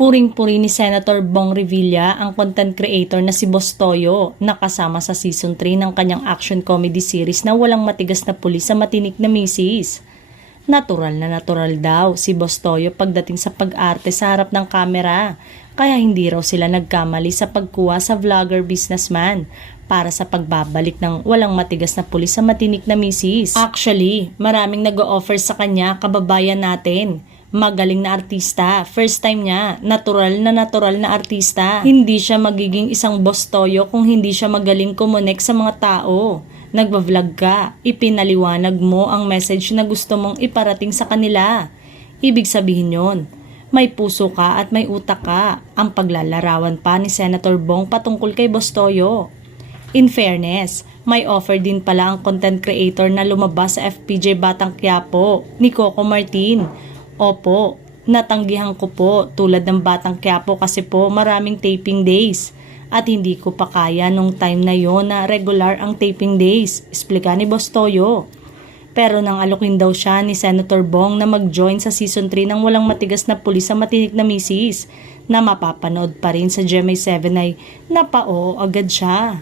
Puring-puri ni Senator Bong Revilla ang content creator na si Boss Toyo na kasama sa Season 3 ng kanyang action comedy series na walang matigas na pulis sa matinik na misis. Natural na natural daw si Boss Toyo pagdating sa pag-arte sa harap ng kamera, kaya hindi raw sila nagkamali sa pagkuha sa vlogger businessman para sa pagbabalik ng walang matigas na pulis sa matinik na misis. Actually, maraming nag-o-offer sa kanya, kababayan natin. Magaling na artista, first time niya, natural na artista. Hindi siya magiging isang Boss Toyo kung hindi siya magaling kumonek sa mga tao. Nagba-vlog ka, ipinaliwanag mo ang message na gusto mong iparating sa kanila. Ibig sabihin yon, may puso ka at may utak ka, ang paglalarawan pa ni Senator Bong patungkol kay Boss Toyo. In fairness, may offer din pala ang content creator na lumabas sa FPJ Batang Quiapo ni Coco Martin. Opo, natanggihan ko po tulad ng Batang Quiapo kasi po maraming taping days at hindi ko pa kaya nung time na yon na regular ang taping days, explika ni Boss Toyo. Pero nang alokin daw siya ni Senator Bong na mag-join sa Season 3 ng walang matigas na pulis sa matinik na misis na mapapanood pa rin sa GMA7 ay napao agad siya.